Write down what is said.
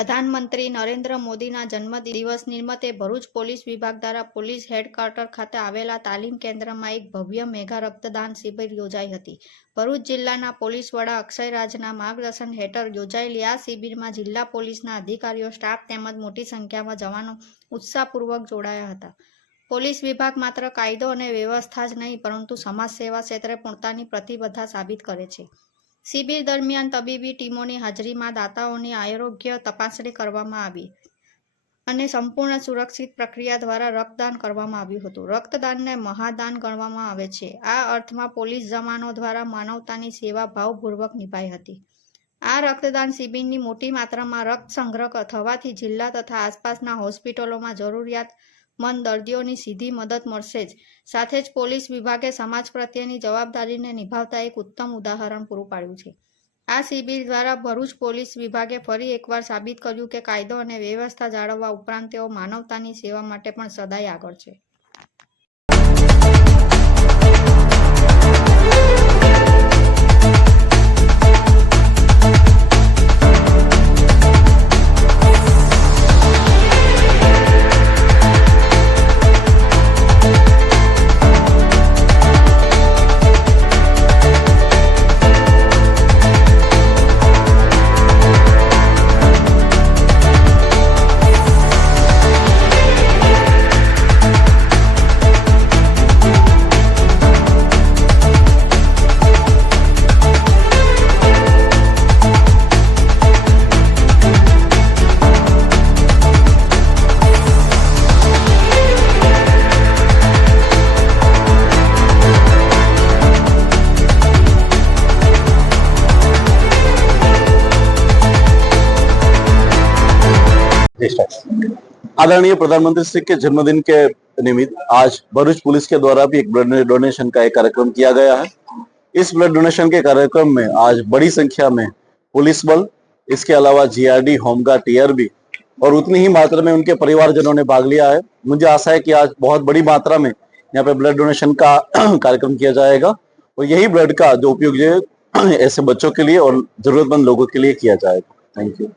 પ્રધાનમંત્રી નરેન્દ્ર મોદીના જન્મદિવસ નિમિત્તે ભરૂચ પોલીસ વિભાગ દ્વારા પોલીસ હેડક્વાર્ટર ખાતે આવેલા તાલીમ કેન્દ્રમાં એક ભવ્ય મેગા રક્તદાન શિબિર યોજાઈ હતી. ભરૂચ જિલ્લાના પોલીસ વડા અક્ષય રાજના માર્ગદર્શન હેઠળ યોજાયેલી આ શિબિરમાં જિલ્લા પોલીસના અધિકારીઓ, સ્ટાફ તેમજ મોટી સંખ્યામાં જવાનો ઉત્સાહપૂર્વક જોડાયા હતા. પોલીસ વિભાગ માત્ર કાયદો અને વ્યવસ્થા જ નહીં પરંતુ સમાજ સેવા ક્ષેત્રે પોતાની પ્રતિબદ્ધતા સાબિત કરે છે. શિબિર દરમિયાન તબીબી ટીમોની હાજરીમાં દાતાઓની આરોગ્ય તપાસણી કરવામાં આવી અને સંપૂર્ણ સુરક્ષિત પ્રક્રિયા દ્વારા રક્તદાન કરવામાં આવ્યું હતું. રક્તદાનને મહાદાન ગણવામાં આવે છે. આ અર્થમાં પોલીસ જવાનો દ્વારા માનવતાની સેવા ભાવપૂર્વક નિભાઈ હતી. આ રક્તદાન શિબિરની મોટી માત્રામાં રક્ત સંગ્રહ થવાથી જિલ્લા તથા આસપાસના હોસ્પિટલોમાં જરૂરિયાતમંદ દર્દીઓની સીધી મદદ મળશે જ સાથે જ પોલીસ વિભાગે સમાજ પ્રત્યેની જવાબદારીને નિભાવતા એક ઉત્તમ ઉદાહરણ પૂરું પાડ્યું છે. આ શિબિર દ્વારા ભરૂચ પોલીસ વિભાગે ફરી એકવાર સાબિત કર્યું કે કાયદો અને વ્યવસ્થા જાળવવા ઉપરાંત તેઓ માનવતાની સેવા માટે પણ સદાય આગળ છે. आदरणीय प्रधानमंत्री श्री के जन्मदिन के निमित्त आज भरूच पुलिस के द्वारा भी एक ब्लड डोनेशन का एक कार्यक्रम किया गया है. इस ब्लड डोनेशन के कार्यक्रम में आज बड़ी संख्या में पुलिस बल, इसके अलावा जीआरडी, होमगार्ड, टीआरबी और उतनी ही मात्रा में उनके परिवारजनों ने भाग लिया है. मुझे आशा है कि आज बहुत बड़ी मात्रा में यहाँ पे ब्लड डोनेशन का कार्यक्रम किया जाएगा और यही ब्लड का जो उपयोग जो ऐसे बच्चों के लिए और जरूरतमंद लोगों के लिए किया जाएगा. Thank you.